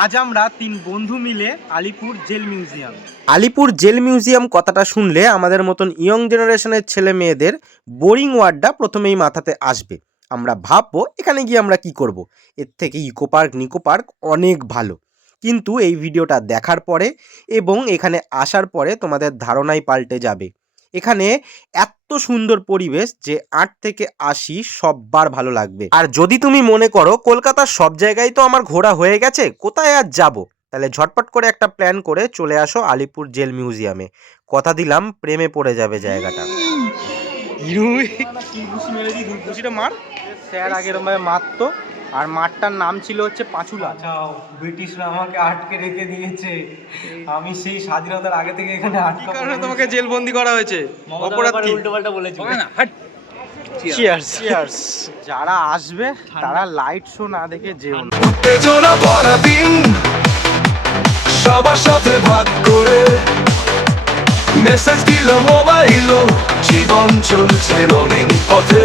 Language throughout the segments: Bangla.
আজ আমরা তিন বন্ধু মিলে Alipore jail museum. Alipore jail museum কথাটা শুনলে আমাদের মতন ইয়ং জেনারেশনের ছেলে মেয়েদের বোরিং ওয়ার্ডটা প্রথমেই মাথাতে আসবে। আমরা ভাববো, এখানে গিয়ে আমরা কি করব। এর থেকে ইকো পার্ক, নিকো পার্ক অনেক ভালো। কিন্তু এই ভিডিওটা দেখার পরে এবং এখানে আসার পরে তোমাদের ধারণাই পাল্টে যাবে। এখানে এত সুন্দর পরিবেশ যে আট থেকে আশি সববার ভালো লাগবে। আর যদি তুমি মনে করো কলকাতার সব জায়গায় তো আমার ঘোরা হয়ে গেছে কোথায় আর যাব? তাহলে ঝটপট করে একটা প্ল্যান করে চলে আসো আলিপুর জেল মিউজিয়ামে। কথা দিলাম প্রেমে পড়ে যাবে জায়গাটা। মার। স্যার আগে মারতো। আর মাঠটার নাম ছিল হচ্ছে পাঁচুলা। চাও ব্রিটিশরা আমাকে আটকে রেখে দিয়েছে। আমি সেই স্বাধীনতার আগে থেকে এখানে আটকে কারণে তোমাকে জেলবন্দি করা হয়েছে? অপরাধ কি? চিয়ার্স চিয়ার্স যারা আসবে তারা লাইট শো না দেখে যেও না। উত্তেজনা ভরা দিন সবার সাথে ভাগ করে মেসেজ দিল মোবাইল জীবন চলছে রঙিন পথে।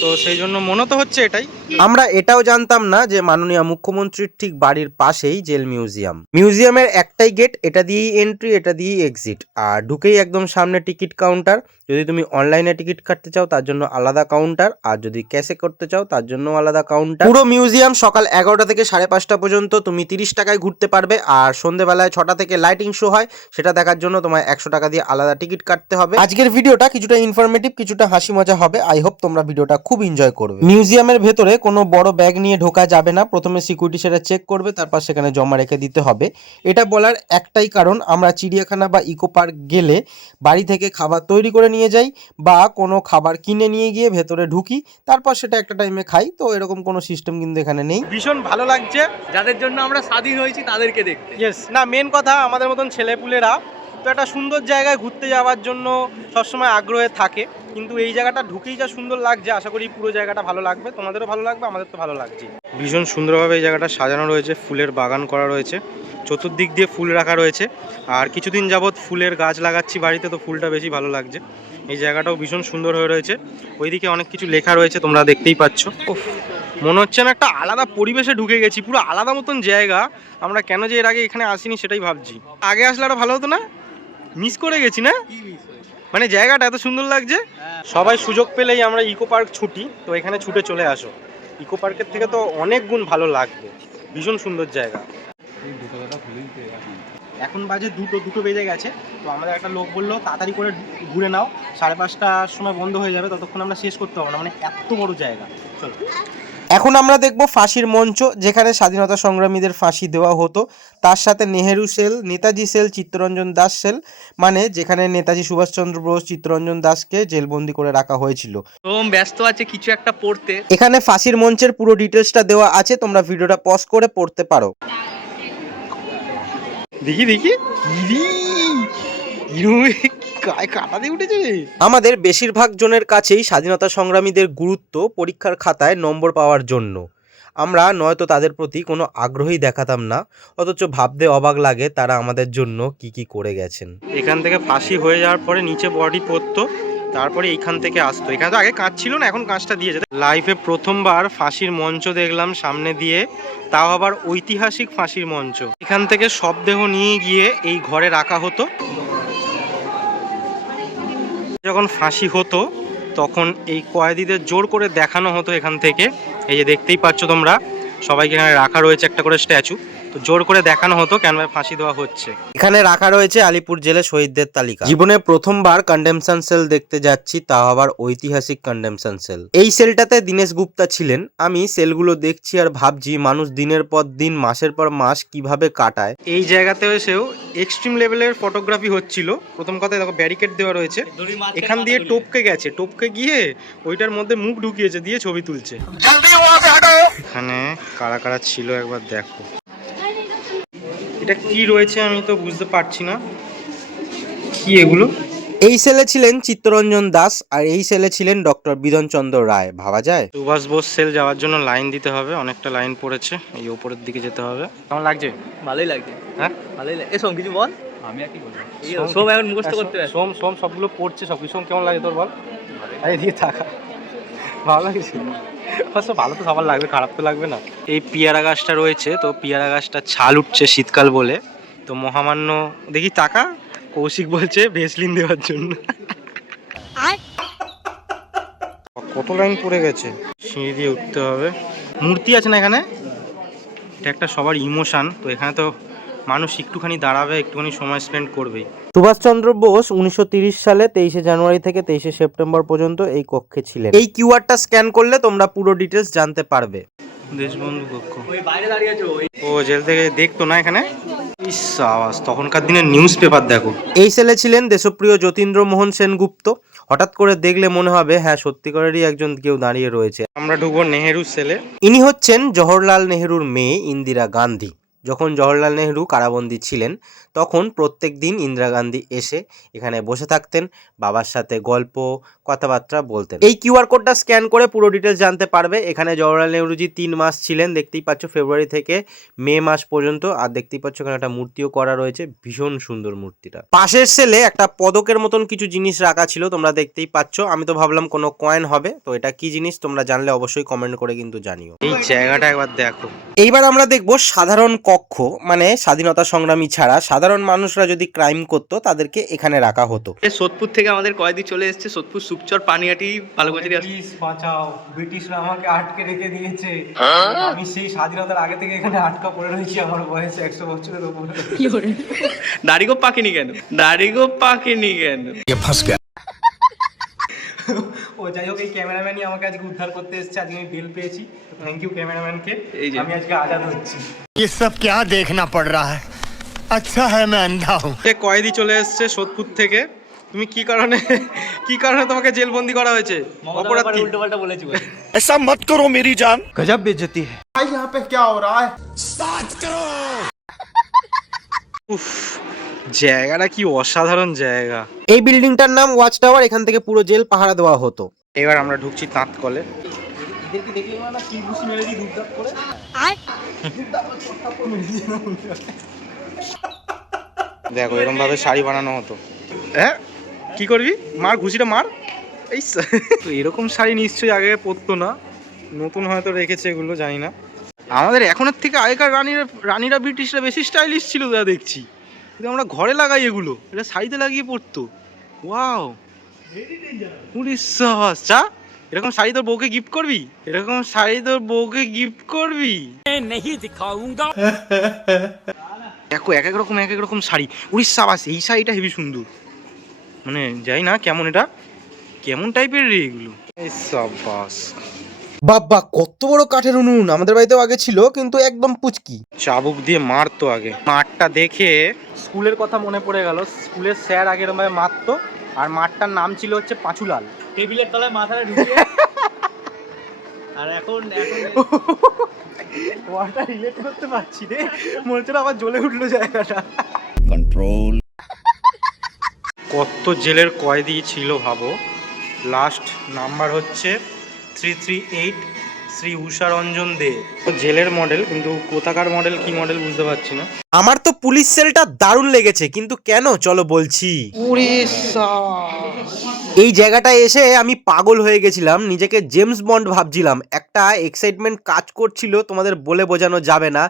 তো সেই জন্য মনে তো হচ্ছে এটাই। আমরা এটাও জানতাম না যে মাননীয় মুখ্যমন্ত্রীর ঠিক বাড়ির পাশেই জেল মিউজিয়াম। মিউজিয়ামের একটাই গেট এটা দিয়েই এন্ট্রি এটা দিয়েই এক্সিট আর ঢুকেই একদম সামনে টিকিট কাউন্টার যদি তুমি অনলাইনে টিকিট কাটতে চাও, তার জন্য আলাদা কাউন্টার আর যদি ক্যাশে করতে চাও, তার জন্য আলাদা কাউন্টার পুরো মিউজিয়াম সকাল এগারোটা থেকে সাড়ে পাঁচটা পর্যন্ত তুমি তিরিশ টাকায় ঘুরতে পারবে। আর সন্ধেবেলায় ছটা থেকে লাইটিং শো হয়, সেটা দেখার জন্য তোমায় একশো টাকা দিয়ে আলাদা টিকিট কাটতে হবে। আজকের ভিডিওটা কিছুটা ইনফরমেটিভ কিছুটা হাসি মজা হবে। আই হোপ তোমরা ভিডিওটা খুব এনজয় করবে। মিউজিয়ামের ভেতরে কোনো বড় ব্যাগ নিয়ে ঢোকা যাবে না। প্রথমে সিকিউরিটি সেটা চেক করবে তারপর সেখানে জমা রেখে দিতে হবে। এটা বলার একটাই কারণ আমরা চিড়িয়াখানা বা ইকো পার্ক গেলে বাড়ি থেকে খাবার তৈরি করে নিয়ে যাই বা কোনো খাবার কিনে নিয়ে গিয়ে ভেতরে ঢুকি। তারপর সেটা একটা টাইমে খাই। তো এরকম কোনো সিস্টেম কিন্তু এখানে নেই। ভীষণ ভালো লাগছে। যাদের জন্য আমরা স্বাধীন হয়েছি তাদেরকে দেখতে। না মেন কথা আমাদের মতন ছেলেপুলেরা তো একটা সুন্দর জায়গায় ঘুরতে যাওয়ার জন্য সবসময় আগ্রহে থাকে। কিন্তু এই জায়গাটা ঢুকেই যা সুন্দর লাগছে, আশা করি পুরো জায়গাটা ভালো লাগবে। তোমাদেরও ভালো লাগবে, আমাদের তো ভালো লাগছে। ভীষণ সুন্দরভাবে এই জায়গাটা সাজানো রয়েছে, ফুলের বাগান করা রয়েছে। চতুর্দিক দিয়ে ফুল রাখা রয়েছে। আর কিছুদিন যাবৎ ফুলের গাছ লাগাচ্ছি বাড়িতে, তো ফুলটা বেশি ভালো লাগছে। এই জায়গাটাও ভীষণ সুন্দর হয়ে রয়েছে। ওইদিকে অনেক কিছু লেখা রয়েছে, তোমরা দেখতেই পাচ্ছ। মনে হচ্ছে না একটা আলাদা পরিবেশে ঢুকে গেছি, পুরো আলাদা মতন জায়গা। আমরা কেন যে এর আগে এখানে আসিনি সেটাই ভাবছি। আগে আসলে আরও ভালো হতো না? মিস করে গেছি না? মানে জায়গাটা এত সুন্দর লাগছে। সবাই সুযোগ পেলেই আমরা ইকো পার্ক ছুটি তো এখানে ছুটে চলে আসো। ইকো পার্কের থেকে তো অনেক গুণ ভালো লাগবে। ভীষণ সুন্দর জায়গা। এখন বাজে দুটো দুটো বেজে গেছে তো আমাদের একটা লোক বলল তাড়াতাড়ি করে ঘুরে নাও সাড়ে পাঁচটার সময় বন্ধ হয়ে যাবে ততক্ষণ আমরা শেষ করতে পারব না। মানে এত বড় জায়গা। চলো। এখন আমরা দেখব ফাঁসির মঞ্চ যেখানে স্বাধীনতা সংগ্রামীদের ফাঁসি দেওয়া হতো। তার সাথে Nehru cell Netaji cell Chittaranjan Das cell মানে যেখানে নেতাজি সুভাষচন্দ্র বোস চিত্তরঞ্জন দাসকে জেলবন্দি করে রাখা হয়েছিল। ব্যস্ত আছে কিছু একটা পড়তে। এখানে ফাঁসির মঞ্চের পুরো ডিটেলসটা দেওয়া আছে তোমরা ভিডিওটা পজ করে পড়তে পারো। দেখি দেখি। গায়ে কাটা দিয়ে উঠেছে আমাদের বেশিরভাগ জনের কাছেই স্বাধীনতা সংগ্রামীদের গুরুত্ব পরীক্ষার খাতায় নম্বর পাওয়ার জন্য। আমরা নয়তো তাদের প্রতি কোনো আগ্রহই দেখাতাম না অথচ ভাবতে অবাক লাগে তারা আমাদের জন্য কি কি করে গেছেন। এখান থেকে ফাঁসি হয়ে যাওয়ার পরে নিচে বডি পড়তো তারপরে এইখান থেকে আসতো। এখানে তো আগে কাঁচ ছিল না এখন কাঁচটা যেত লাইফে প্রথমবার ফাঁসির মঞ্চ দেখলাম সামনে দিয়ে তাও আবার ঐতিহাসিক ফাঁসির মঞ্চ। এখান থেকে সব দেহ নিয়ে গিয়ে এই ঘরে রাখা হতো। যখন ফাঁসি হতো, তখন এই কয়েদিদের জোর করে দেখানো হতো এখান থেকে। এই যে দেখতেই পাচ্ছ তোমরা, সবাইকে এখানে রাখা রয়েছে একটা করে স্ট্যাচু। তো জোর করে দেখানো হতো কেন ফাঁসি দেওয়া হচ্ছে। এখানে রাখা রয়েছে আলিপুর জেলে শহীদদের তালিকা। জীবনে প্রথমবার কন্ডেমশন সেল দেখতে যাচ্ছি তাও আবার ঐতিহাসিক কন্ডেমশন সেল এই সেলটাতে দীনেশ গুপ্তা ছিলেন। আমি সেলগুলো দেখছি আর ভাবছি মানুষ দিনের পর দিন মাসের পর মাস কীভাবে কাটায়। এই জায়গাতে এসেও এক্সট্রিম লেভেলের ফটোগ্রাফি হচ্ছিল। প্রথম কথায় দেখো ব্যারিকেড দেওয়া রয়েছে। এখান দিয়ে টপকে গেছে। টপকে গিয়ে ওইটার মধ্যে মুখ ঢুকিয়েছে দিয়ে ছবি তুলছে। এখানে কারা কারা ছিল একবার দেখো। এটা কি রয়েছে আমি তো বুঝতে পারছি না। কি এগুলো? এই সেলে ছিলেন চিত্তরঞ্জন দাস আর এই সেলে ছিলেন ডক্টর বিধানচন্দ্র রায় ভাবা যায়? সুভাষ বোস সেল যাওয়ার জন্য লাইন দিতে হবে অনেকটা লাইন পড়েছে এই ওপরের দিকে যেতে হবে। কেমন লাগছে? ভালোই লাগছে। হ্যাঁ? ভালোই লাগে সোম কিছু বল? আমি আর কি বলব? সব এখন মুখস্থ করতে ব্যস্ত। সোম সোম সবগুলো পড়ছে সব কিছু কেমন লাগে তোর বল? আরে দিয়ে থাকা। ভালো লাগছে? অবশ্য ভালো তো সবার লাগবে খারাপ তো লাগবে না। এই পিয়ারা গাছটা রয়েছে তো পিয়ারা গাছটা ছাল উঠছে শীতকাল বলে। তো মহামান্য দেখি টাকা? কৌশিক বলছে ভেসলিন দেওয়ার জন্য। কত লাইন পড়ে গেছে? সিঁড়ি দিয়ে উঠতে হবে। মূর্তি আছে না এখানে? এটা একটা সবার ইমোশন তো এখানে তো মানুষ একটুখানি দাঁড়াবে একটুখানি সময় স্পেন্ড করবেই সুভাষচন্দ্র বোস উনিশশো সালে তেইশে জানুয়ারি থেকে তেইশে সেপ্টেম্বর পর্যন্ত এই কক্ষে ছিলেন। এই কিউআরটা স্ক্যান করলে তোমরা পুরো ডিটেলস জানতে পারবে। দেশবন্ধু কক্ষ। ও জেল থেকে দেখতো না এখানে? আওয়াজ তখনকার দিনের নিউজ পেপার দেখো। এই সেলে ছিলেন দেশপ্রিয় যতীন্দ্র মোহন সেনগুপ্ত। হঠাৎ করে দেখলে মনে হবে হ্যাঁ সত্যিকারেরই একজন কেউ দাঁড়িয়ে রয়েছে। আমরা ঢুকবো নেহেরু সেলে ইনি হচ্ছেন জওহরলাল নেহরুর মেয়ে ইন্দিরা গান্ধী। যখন জওহরলাল নেহরু কারাবন্দী ছিলেন, তখন প্রত্যেক দিন ইন্দিরা গান্ধী এসে এখানে বসে থাকতেন। বাবার সাথে গল্প কথাবার্তা বলতেন। এই কিউআর কোডটা স্ক্যান করে পুরো ডিটেলস জানতে পারবে। এখানে জওহরলাল নেহরুজি তিন মাস ছিলেন দেখতেই পাচ্ছ ফেব্রুয়ারি থেকে মে মাস পর্যন্ত। আর দেখতেই পাচ্ছ এখানে একটা মূর্তিও করা রয়েছে ভীষণ সুন্দর মূর্তিটা। পাশের সেলে একটা পদকের মতন কিছু জিনিস রাখা ছিল তোমরা দেখতেই পাচ্ছ। আমি তো ভাবলাম কোনো কয়েন হবে তো এটা কি জিনিস তোমরা জানলে অবশ্যই কমেন্ট করে কিন্তু জানিও। এই জায়গাটা একবার দেখো। এইবার আমরা দেখব সাধারণ কক্ষ মানে স্বাধীনতা সংগ্রামী ছাড়া। সাধারণ মানুষরা যদি ক্রাইম করতো তাদেরকে এখানে রাখা হতো। সোদপুর থেকে আমাদের কয়েদি চলে এসেছে সোদপুর সুকচর পানিয়াটি বালুগাছির প্লিজ বাঁচাও ব্রিটিশরা আমাকে আটকে রেখে দিয়েছে আমি সেই স্বাধীনতার আগে থেকে এখানে আটকা পড়ে রয়েছি আমার বয়স একশো বছরের উপরে দাড়িগো পাকেনি কেন দাড়িগো পাকেনি কেন ও যাই হোক এই ক্যামেরাম্যানই আমাকে আজকে উদ্ধার করতে এসেছে আজকে আমি বেল পেয়েছি থ্যাংক ইউ ক্যামেরাম্যানকে এই যে। আমি আজকে আজাদ হচ্ছি ये सब क्या देखना पड़ रहा है अच्छा है मैं अंधा हूँ এ কয়েদি চলে এসেছে সোদপুর থেকে তুমি কি কারণে কি কারণে তোমাকে জেলবন্দি করা হয়েছে অপরাধ কি উল্টো পাল্টা বলেছি বলে। ऐसा मत करो मेरी जान গজব বেজতি यहाँ पे क्या हो रहा है উফ জায়গাটা কি অসাধারণ জায়গা এই বিল্ডিংটার নাম ওয়াচ টাওয়ার এখান থেকে পুরো জেল পাহারা দেওয়া হতো এবার আমরা ঢুকছি তাঁত কলে দেখো এরকম ভাবে শাড়ি বানানো হতো হ্যাঁ কি করবি? মার ঘুষিটা মার। এই তো এরকম শাড়ি নিশ্চয়ই আগে পরতো না। নতুন হয়তো রেখেছে এগুলো জানি না। আমাদের এখনের থেকে আগেকার রানীরা রানীরা ব্রিটিশরা বেশি স্টাইলিশ ছিল যা দেখছি। কিন্তু আমরা ঘরে লাগাই এগুলো। এটা শাড়িতে লাগিয়ে পরতো। ওয়াও উড়িষ্যা চা এরকম শাড়ি তোর বউকে গিফট করবি? এরকম শাড়ি তোর বউকে গিফট করবি? দেখো এক এক রকম এক এক রকম শাড়ি। উড়িষ্যা বাস এই শাড়িটা হেবি সুন্দর। মানে যাই না কেমন এটা? কেমন টাইপের রে এগুলো? বাবা কত বড় কাঠের উনুন। আমাদের বাড়িতেও আগে ছিল কিন্তু একদম পুচকি। চাবুক দিয়ে মারতো আগে। মাঠটা দেখে স্কুলের কথা মনে পড়ে গেল। স্কুলের স্যার আগে এরকম মারতো আর মাঠটার নাম ছিল হচ্ছে পাঁচুলাল। টেবিলের তলায় মাথায় ঢুকে আর এখন ওয়াটা রিলেট করতে পারছি রে। মনে হচ্ছে আবার জ্বলে উঠল জায়গাটা। কন্ট্রোল কত জেলের কয়েদি ছিল ভাবো? লাস্ট নাম্বার হচ্ছে three three eight Shri Usha Ranjan De. তো জেলের মডেল কিন্তু কোথাকার মডেল কি মডেল বুঝতে পারছি না। আমার তো পুলিশ সেলটা দারুণ লেগেছে কিন্তু কেন? চলো বলছি। এই জায়গাটায় এসে আমি পাগল হয়ে গেছিলাম নিজেকে জেমস বন্ড ভাবছিলাম। একটা এক্সাইটমেন্ট কাজ করছিল তোমাদের বলে বোঝানো যাবে না।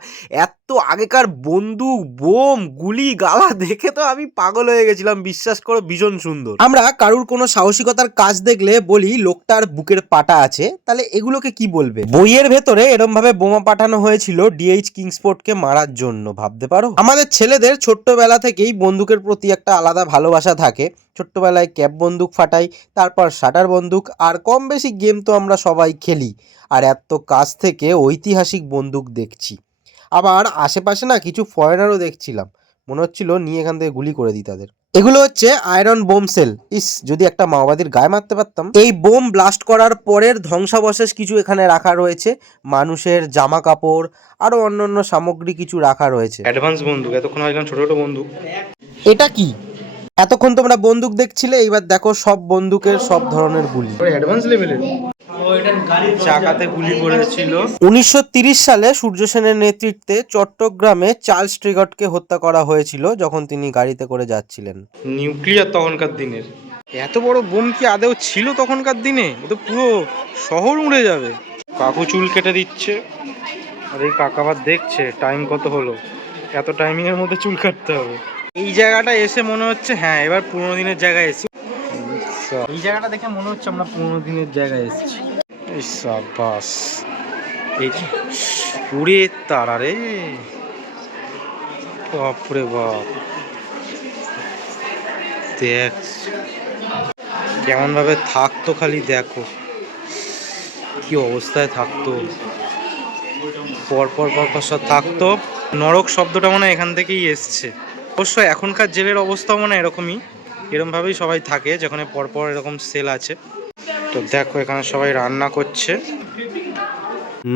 এত আগেকার বন্দুক, বোম, গুলি, গালা দেখে তো আমি পাগল হয়ে গেছিলাম, বিশ্বাস করো, ভীষণ সুন্দর। আমরা কারুর কোনো সাহসিকতার কাজ দেখলে বলি, লোকটার বুকের পাটা আছে। তাহলে এগুলোকে কি বলবে? বইয়ের ভেতরে এরম ভাবে বোমা পাঠানো হয়েছিল ডিএইচ কিংসপোর্টকে মারার জন্য, ভাবতে পারো? আমাদের ছেলেদের ছোট্টবেলা থেকেই বন্দুকের প্রতি একটা আলাদা ভালোবাসা থাকে। ছোট্টবেলায় ক্যাপ বন্দুক ফাটাই, তারপর শাটার বন্দুক, আর কম বেশি গেম তো আমরা সবাই খেলি। আর এত কাছ থেকে ঐতিহাসিক বন্দুক দেখছি। আবার আশেপাশে না কিছু ফরেনারও দেখছিলাম। মনে হচ্ছিল নিয়ে এখান থেকে গুলি করে দিই তাদের। এগুলো হচ্ছে আয়রন বোম সেল ইস যদি একটা মাওবাদীর গায়ে মারতে পারতাম। এই বোম ব্লাস্ট করার পরের ধ্বংসাবশেষ কিছু এখানে রাখা রয়েছে। মানুষের জামা কাপড় আরও অন্যান্য সামগ্রী কিছু রাখা রয়েছে। অ্যাডভান্স বন্দুক এতক্ষণ ছোট ছোট বন্দুক। এটা কি? এতক্ষণ তোমরা বন্দুক দেখছিলে এইবার দেখো সব বন্দুকের সব ধরনের গুলি। অ্যাডভান্স লেভেলের ও এটা গাড়ির চাকাতে গুলি করেছিল। উনিশশো সালে সূর্য সেনের নেতৃত্বে চট্টগ্রামে চার্লস ট্রিগটকে হত্যা করা হয়েছিল যখন তিনি গাড়িতে করে যাচ্ছিলেন। নিউক্লিয়ার তখনকার দিনের। এত বড় বোম কি আদেও ছিল তখনকার দিনে? ও তো পুরো শহর উড়ে যাবে। কাকু চুল কেটে দিচ্ছে। আর এই কাকা আবার দেখছে টাইম কত হলো? এত টাইমিং এর মধ্যে চুল কাটতে হবে। এই জায়গাটা এসে মনে হচ্ছে হ্যাঁ এবার পুরোনো দিনের জায়গায় এসেছি। এই জায়গাটা দেখে মনে হচ্ছে আমরা পুরোনো দিনের জায়গায় এসেছি। সাবাস এই যে, তারা রে। বাপরে বাপ। দেখ কেমন ভাবে থাকতো খালি দেখো। কি অবস্থায় থাকতো। পরপর পরপর সব থাকতো। নরক শব্দটা মনে হয় এখান থেকেই এসছে। অবশ্য এখনকার জেলের অবস্থাও মনে এরকমই। এরকমভাবেই সবাই থাকে, যেখানে পরপর এরকম সেল আছে। তো দেখো, এখানে সবাই রান্না করছে।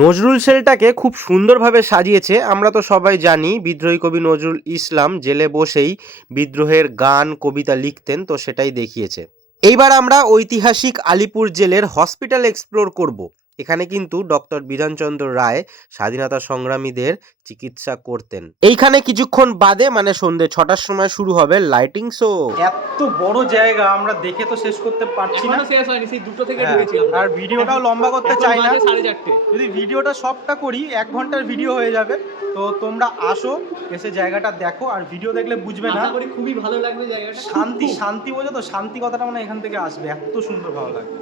নজরুল সেলটাকে খুব সুন্দরভাবে সাজিয়েছে। আমরা তো সবাই জানি, বিদ্রোহী কবি নজরুল ইসলাম জেলে বসেই বিদ্রোহের গান, কবিতা লিখতেন, তো সেটাই দেখিয়েছে। এইবার আমরা ঐতিহাসিক আলিপুর জেলের হসপিটাল এক্সপ্লোর করব। এখানে কিন্তু ডক্টর বিধানচন্দ্র রায় স্বাধীনতা সংগ্রামীদের চিকিৎসা করতেন। এইখানে কিছুক্ষণ বাদে মানে সন্ধে ছটার সময় শুরু হবে লাইটিং শো। এত বড় জায়গা আমরা দেখে তো শেষ করতে পারছি না। শেষ হয়নি সেই দুটো থেকে হ্যাঁ, ঢুকেছিলাম। আর ভিডিওটাও লম্বা করতে চাই না। সাড়ে চারটে। যদি ভিডিওটা সবটা করি এক ঘণ্টার ভিডিও হয়ে যাবে। তো তোমরা আসো এসে জায়গাটা দেখো আর ভিডিও দেখলে বুঝবে না। করি খুবই ভালো লাগবে জায়গাটা। শান্তি শান্তি বোঝো তো? শান্তি কথাটা মানে এখান থেকে আসবে। এত সুন্দর ভালো লাগবে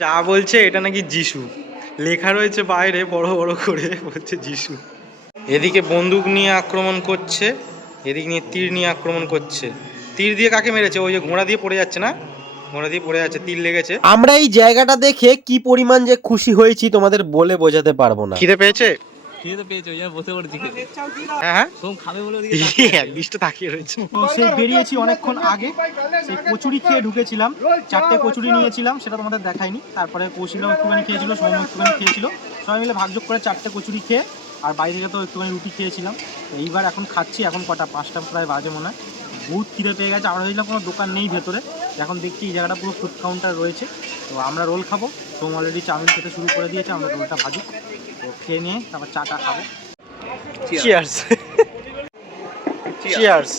যা বলছে এটা নাকি যিশু? লেখা রয়েছে বাইরে বড় বড় করে বলছে যিশু। এদিকে বন্দুক নিয়ে আক্রমণ করছে এদিক নিয়ে তীর নিয়ে আক্রমণ করছে। তীর দিয়ে কাকে মেরেছে? ওই যে ঘোড়া দিয়ে পড়ে যাচ্ছে না? ঘোড়া দিয়ে পড়ে যাচ্ছে তীর লেগেছে। আমরা এই জায়গাটা দেখে কি পরিমাণ যে খুশি হয়েছি তোমাদের বলে বোঝাতে পারব না। খিদে পেয়েছে? খেয়ে তো পেয়েছ ওই জন্য বসে পড়েছি। হ্যাঁ হ্যাঁ সোম খাবে বলে ওদিকে এক দৃষ্ট তাকিয়ে রয়েছে। সেই বেরিয়েছি অনেকক্ষণ আগে সেই কচুরি খেয়ে ঢুকেছিলাম। চারটে কচুরি নিয়েছিলাম সেটা তোমাদের দেখাইনি। তারপরে কৌশিলাও একটুখানি খেয়েছিল সৌম একটুখানি খেয়েছিল। সবাই মিলে ভাগযোগ করে চারটে কচুরি খেয়ে আর বাইরে থেকে তো একটুখানি রুটি খেয়েছিলাম। তো এইবার এখন খাচ্ছি এখন কটা পাঁচটা প্রায় বাজে মনে হয়। বহুত খিদে পেয়ে গেছে আমরা ভেবেছিলাম কোনো দোকান নেই ভেতরে। এখন দেখছি এই জায়গাটা পুরো ফুড কাউন্টার রয়েছে। তো আমরা রোল খাব। সোম অলরেডি চাউমিন খেতে শুরু করে দিয়েছে আমরা রোলটা ভাজি। তো খেয়ে নিয়ে তারপর চাটা খাব। চিয়ার্স চিয়ার্স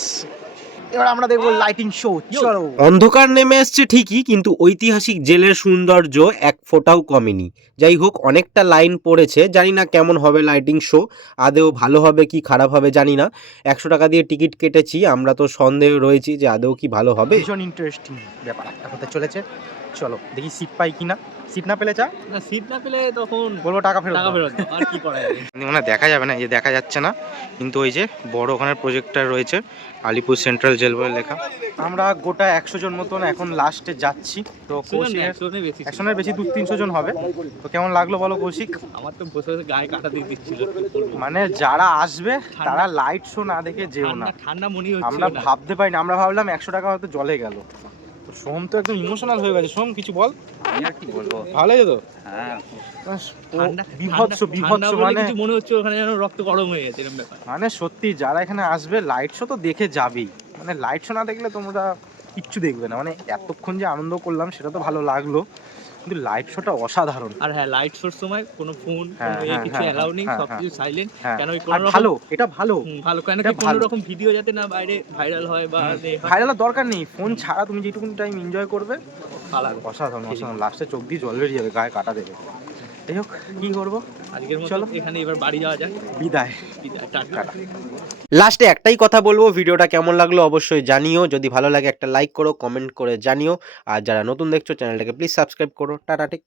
এবার আমরা দেখব লাইটিং শো চলো। অন্ধকার নেমে আসছে ঠিকই কিন্তু ঐতিহাসিক জেলের সৌন্দর্য এক ফোঁটাও কমেনি। যাই হোক অনেকটা লাইন পড়েছে জানি না কেমন হবে লাইটিং শো আদেও ভালো হবে কি খারাপ হবে জানি না। একশো টাকা দিয়ে টিকিট কেটেছি আমরা তো সন্দেহ রয়েছি যে আদেও কি ভালো হবে। ভীষণ ইন্টারেস্টিং ব্যাপার একটা হতে চলেছে। চলো দেখি সিট পাই কিনা। সিট না পেলে চা? না সিট না পেলে তখন বলব টাকা ফেরত টাকা ফেরত আর কি করা যাবে? মানে দেখা যাবে না এই দেখা যাচ্ছে না কিন্তু ওই যে বড় ওখানে প্রজেক্টর রয়েছে আলিপুর সেন্ট্রাল জেল বলে লেখা। আমরা গোটা একশো জন মতন এখন লাস্টে যাচ্ছি। তো না, কৌশিক একশনের বেশি দু তিনশো জন হবে। তো কেমন লাগল বলো কৌশিক? আমার তো বসে বসে গায়ে কাটা দিয়ে দিচ্ছিল মানে যারা আসবে তারা লাইট শো না দেখে যেও না। ঠান্ডা মনে হচ্ছে আমরা ভাবতে পারিনি আমরা ভাবলাম একশো টাকা হয়তো জলে গেল। সোম তো একদম ইমোশনাল হয়ে গেছে। সোম কিছু বল? কি বলব? ভালো লেগে তো? হ্যাঁ। বিভৎস বিভৎস মানে কিছু মনে হচ্ছে ওখানে যেন রক্ত গরম হয়ে গেছে এরকম ব্যাপার। মানে সত্যি যারা এখানে আসবে লাইট শো তো দেখে যাবেই। মানে লাইট শো না দেখলে তোমরা কিচ্ছু দেখবে না। মানে এতক্ষণ যে আনন্দ করলাম সেটা তো ভালো লাগল। কিন্তু লাইট শোটা অসাধারণ। আর হ্যাঁ লাইট শোর সময় কোনো ফোন হ্যাঁ, হ্যাঁ, কিছু অ্যালাউ নেই হ্যাঁ, সবকিছু সাইলেন্ট কেন কোনো ভালো এটা ভালো। ভালো কেন কি কোনো। রকম ভিডিও যাতে না বাইরে ভাইরাল হয় বা ভাইরাল ভাইরালের দরকার নেই ফোন ছাড়া তুমি যেটুকুন টাইম এনজয় করবে। অসাধারণ অসাধারণ। লাস্টে চোখ দিয়ে জল বেরিয়ে যাবে গায়ে কাটা দেবে। যাই হোক কি করব? আজকের মতো চলো। এখানে এবার বাড়ি যাওয়া যাক। বিদায়। টাটা। লাস্টে একটাই কথা বলব ভিডিওটা কেমন লাগল অবশ্যই জানিও যদি ভালো লাগে একটা লাইক করো কমেন্ট করে জানিও আর যারা নতুন দেখছ চ্যানেলটাকে প্লিজ সাবস্ক্রাইব করো টাটা টেক